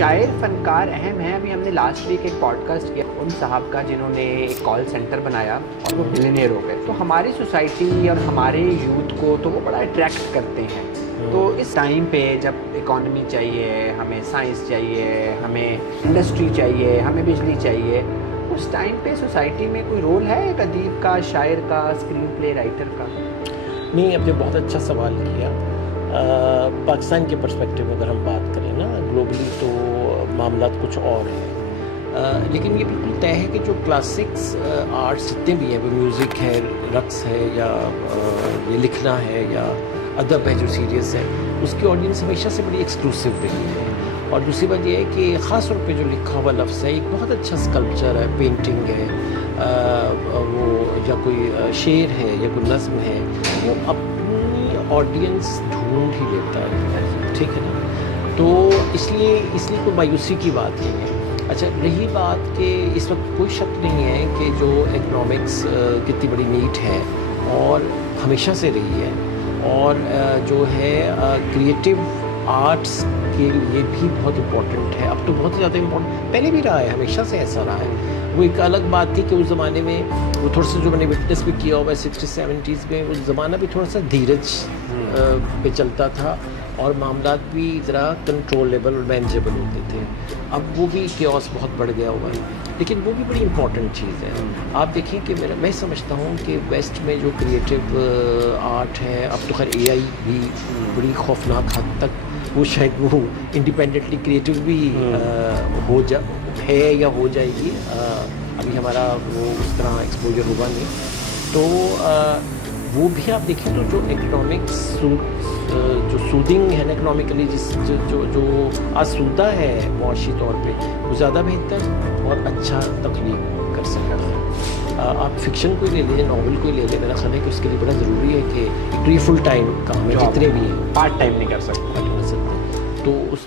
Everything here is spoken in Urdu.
شاعر فنکار اہم ہیں. ابھی ہم نے لاسٹ ویک ایک پوڈ کاسٹ کیا ان صاحب کا جنہوں نے ایک کال سینٹر بنایا اور وہ ملینئر ہو گئے. تو ہماری سوسائٹی اور ہمارے یوتھ کو تو وہ بڑا اٹریکٹ کرتے ہیں. تو اس ٹائم پہ جب اکانومی چاہیے, ہمیں سائنس چاہیے, ہمیں انڈسٹری چاہیے, ہمیں بجلی چاہیے, اس ٹائم پہ سوسائٹی میں کوئی رول ہے ایک ادیب کا, شاعر کا, اسکرین پلے رائٹر کا؟ نہیں, آپ نے بہت اچھا سوال کیا. پاکستان کے پرسپیکٹیو میں اگر ہم بات کریں نا, گلوبلی تو معاملات کچھ اور ہیں, لیکن یہ بالکل طے ہے کہ جو کلاسکس آرٹس جتنے بھی ہیں, وہ میوزک ہے, رقص ہے, یا یہ لکھنا ہے, یا ادب ہے جو سیریس ہے, اس کی آڈینس ہمیشہ سے بڑی ایکسکلوسیو رہی ہے. اور دوسری بات یہ ہے کہ خاص طور پہ جو لکھا ہوا لفظ ہے, ایک بہت اچھا اسکلپچر ہے, پینٹنگ ہے, وہ یا کوئی شعر ہے یا کوئی نظم ہے, وہ اپنی آڈینس ڈھونڈ ہی لیتا ہے. ٹھیک ہے نا, تو اس لیے کوئی مایوسی کی بات نہیں ہے. اچھا, رہی بات کہ اس وقت کوئی شک نہیں ہے کہ جو اکنامکس کتنی بڑی نیڈ ہے اور ہمیشہ سے رہی ہے, اور جو ہے کریٹیو آرٹس کے لیے بھی بہت امپورٹنٹ ہے. اب تو بہت زیادہ امپورٹنٹ, پہلے بھی رہا ہے, ہمیشہ سے ایسا رہا ہے. وہ ایک الگ بات تھی کہ اس زمانے میں وہ تھوڑا سا جو میں نے وٹنس بھی کیا ہوا ہے 60-70s میں, اس زمانہ بھی تھوڑا سا دھیرج پہ چلتا تھا اور معاملات بھی ذرا کنٹرولیبل اور مینیجیبل ہوتے تھے. اب وہ بھی کیوس بہت بڑھ گیا ہوا ہے, لیکن وہ بھی بڑی امپورٹنٹ چیز ہے. آپ دیکھیں کہ میں سمجھتا ہوں کہ ویسٹ میں جو کریٹیو آرٹ ہے, اب تو خیر اے آئی بھی بڑی خوفناک حد تک وہ شاید وہ انڈیپینڈنٹلی کریٹیو بھی ہے یا ہو جائے گی. ابھی ہمارا وہ اس طرح ایکسپوجر ہوا نہیں. تو وہ بھی آپ دیکھیں تو جو اکنامکس جو سودنگ ہے نا اکنامیکلی, جو آسودہ ہے معاشی طور پہ, وہ زیادہ بہتر اور اچھا تخلیق کر سکتا ہے. آپ فکشن کو ہی لے لیجیے, ناول کو ہی لے لیں, میرا خیال ہے کہ اس کے لیے بڑا ضروری ہے کہ فل ٹائم کام ہے, جتنے بھی ہیں پارٹ ٹائم نہیں کر سکتے. تو اس